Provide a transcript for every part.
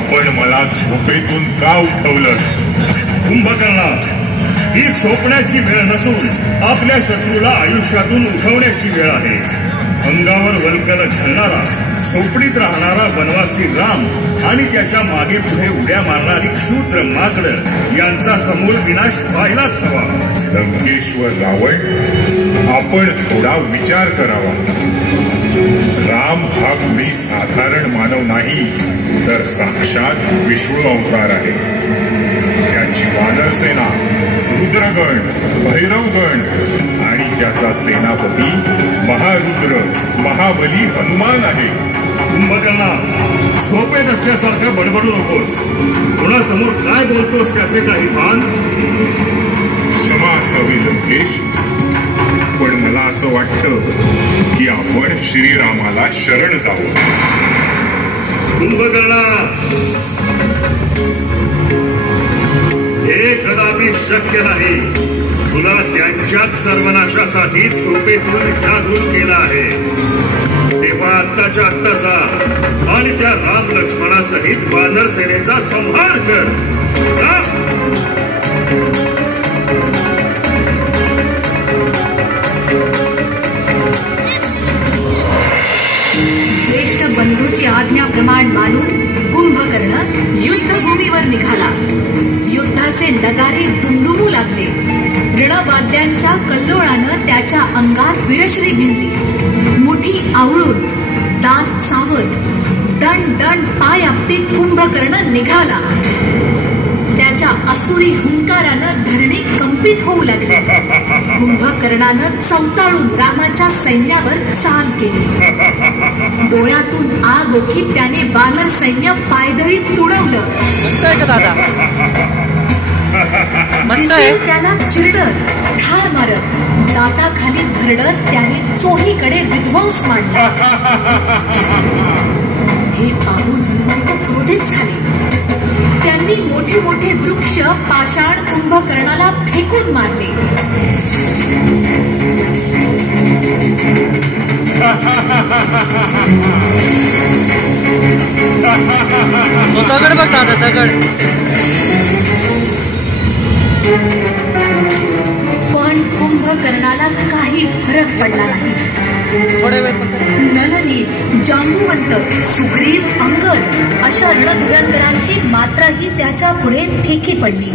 आपण मला झोपेतून का उठवलं? कुंभकर्णा, ही झोपण्याची वेळ नसून आपल्या शत्रूला आयुष्यातून उठवण्याची वेळ आहे. अंगावर वल्कल घालणारा, झोपडीत राहणारा वनवासी राम आणि त्याच्या मागे पुढे उड्या मारणारी क्षुद्र माकड यांचा समूळ विनाश व्हायलाच हवा. लंकेश्वर रावण, आपण थोडा विचार करावा. राम हा कुणी साधारण मानव नाही, तर साक्षात विष्णू अवतार आहे. त्याची वानर सेना, रुद्रगण, भैरवगण आणि त्याचा सेनापती महारुद्र महाबली हनुमान आहे. कुंभकर्णा, झोपेत असल्यासारखं बडबडू नकोस. कोणासमोर काय बोलतोस त्याचे काही भान? क्षमा असावी लंकेश, पण मला असं वाटतं की आपण श्रीरामाला शरण जावं. कुंभकर्णा, हे कदापि शक्य नाही. तुला त्यांच्याच सर्वनाशासाठी झोपेतून जागृत केला आहे. तेव्हा आत्ताच्या आत्ता जा आणि त्या राम लक्ष्मणासहित वानर सेनेचा संहार कर. जा. ज्येष्ठ बंधूची आज्ञाप्रमाण मानून कुंभकर्ण युद्धभूमीवर निघाला. युद्धाचे नगारे दुमदुमू लागले. रणवाद्यांच्या कल्लोळानं त्याच्या अंगात विरश्री भिनली. मुठी आवळून, दात चावत, दण दण पाय आपटीत कुंभकर्ण निघाला. त्याच्या असुरी हुंकारानं धरणी कंपित होऊ लागली. कुंभकर्णानं चवताळून रामाच्या सैन्यावर चाल केली. डोळ्यातून आग ओखीत त्याने वानर सैन्य पायदळीत तुडवलं. त्याला चिरडत, ठार मारत, दाताखाली भरडत त्याने चोहीकडे विध्वंस मांडला. हे पाहून हनुमंत क्रोधित झाले. त्यांनी मोठे मोठे वृक्ष पाषाण कुंभकर्णाला फेकून मारले. दगड बघ दादा, दगड. पण कुंभकर्णाला काही फरक पडला नाही. नलनील, जांबुवंत, सुग्रीव, अंगद अशा रणधुरंधरांची मात्राही त्याच्या पुढे फिकी पडली.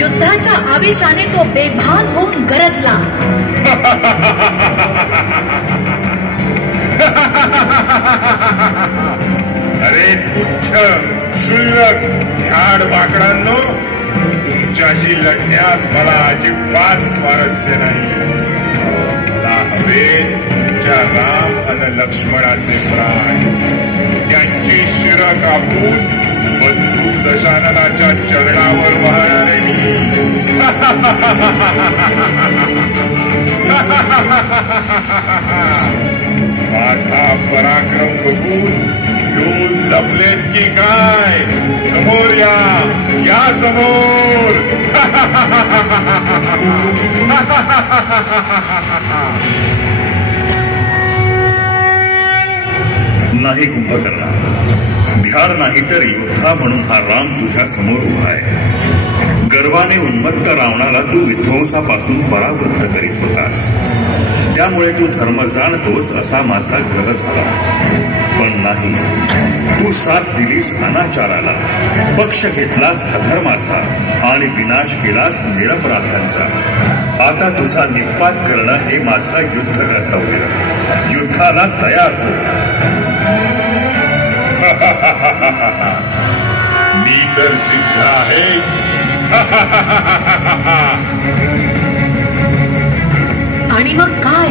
युद्धाच्या आवेशाने तो बेभान होऊन गरजला. अरे तुच्छ क्षुल्लक ह्याड माकडांनो, तुमच्याशी लढण्यात मला अजिबात स्वारस्य नाही. मला हवे तुमच्या राम आणि लक्ष्मणाचे प्राण. त्यांची शिर कापून बंधू दशाननाच्या चरणावर वाहणारे मी. माझा पराक्रम बघून येऊन लपलेत की काय? समोर या, या समोर. नाही कुंभकर्णा, भ्याड नाही तर योद्धा म्हणून हा राम तुझ्या समोर उभा आहे. गर्वाने उन्मत्त रावणाला तू विध्वंसापासून परावृत्त करीत होतास. त्यामुळे तू धर्म जाणतोस असा माझा ग्रह झाला. पण नाही, तू साथ दिलीस अनाचाराला, पक्ष घेतलास अधर्माचा आणि विनाश केलास निरपराधांचा. आता तुझा निपात करणं हे माझा युद्ध कर्तव्य. युद्धाला तयार हो. मी तर सिद्ध आहेच. आणि मग काय?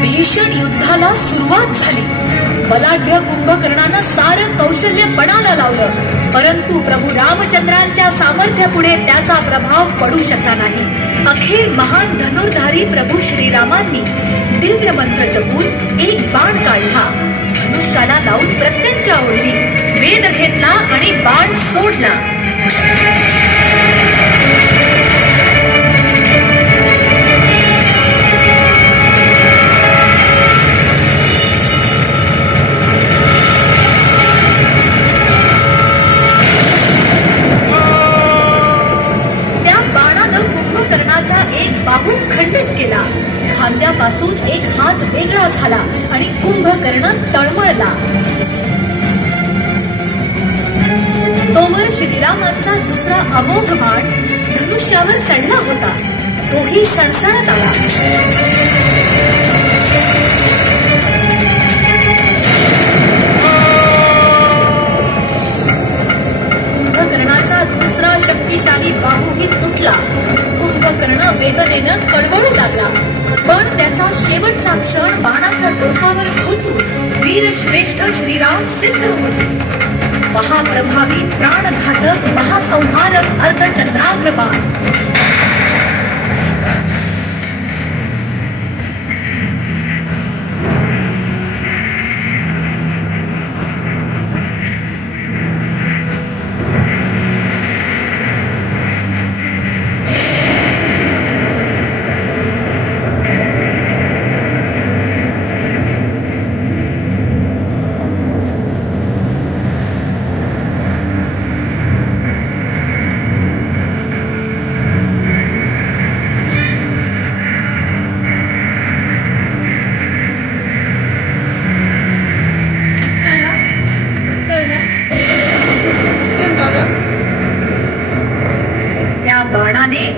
भीषण युद्धाला सुरुवात झाली. बलाढ्य कुंभकर्णानं सारं कौशल्य पणाला लावलं, परंतु प्रभू रामचंद्रांच्या सामर्थ्यापुढे त्याचा प्रभाव पडू शकला नाही. अखेर महान धनुर्धारी प्रभू श्रीरामांनी दिव्य मंत्र जपून एक बाण काढला. धनुष्याला लावून प्रत्यंच्या ओढली, वेद घेतला आणि बाण सोडला. श्रीरामांचा दुसरा अमोघ बाण धनुष्यावर चढला होता. तोही सणसणत आला. कुंभकर्णाचा दुसरा शक्तिशाली बाहूही तुटला. कुंभकर्ण वेदनेनं कडवडू लागला. पण त्याचा शेवटचा क्षण बाणाच्या टोकावर पोचून वीरश्रेष्ठ श्रीराम सिद्ध होते. महाप्रभावी प्राणघातक महासंहारक अर्धचंद्राग्र बाण.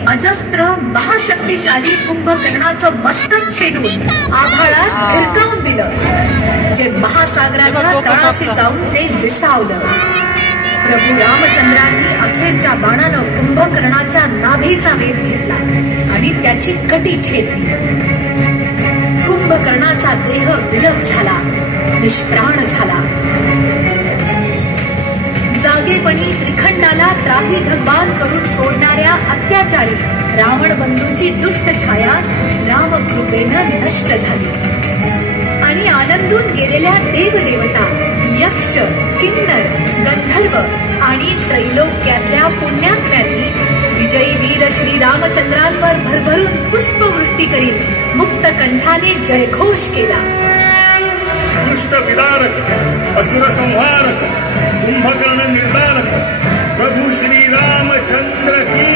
अजस्त्र महाशक्तिशाली कुंभकर्णाचं मस्तक छेदून आभाळात भिरकावून दिलं, जे महासागराच्या तळाशी जाऊन ते विसावलं. प्रभू रामचंद्रांनी अखेरच्या बाणानं कुंभकर्णाच्या नाभीचा वेध घेतला आणि त्याची कटी छेदली. कुंभकर्णाचा देह विलग झाला, निष्प्राण झाला. जागेपणी त्रिखंडाला त्राही भगवान करून सोडणाऱ्या अत्याचारी रावण बंधूची दुष्ट छाया रामकृपेनं नष्ट झाली आणि आनंदून गेलेल्या देवदेवता, यक्ष, किन्नर, गंधर्व आणि त्रैलोक्यातल्या पुण्यात्म्यांनी विजयी वीर श्री रामचंद्रांवर भरभरून पुष्पवृष्टी करीत मुक्त कंठाने जयघोष केला. दुष्ट विदारक, असुर संहारक, कुंभकर्ण निर्धारक, प्रभू श्री रामचंद्र की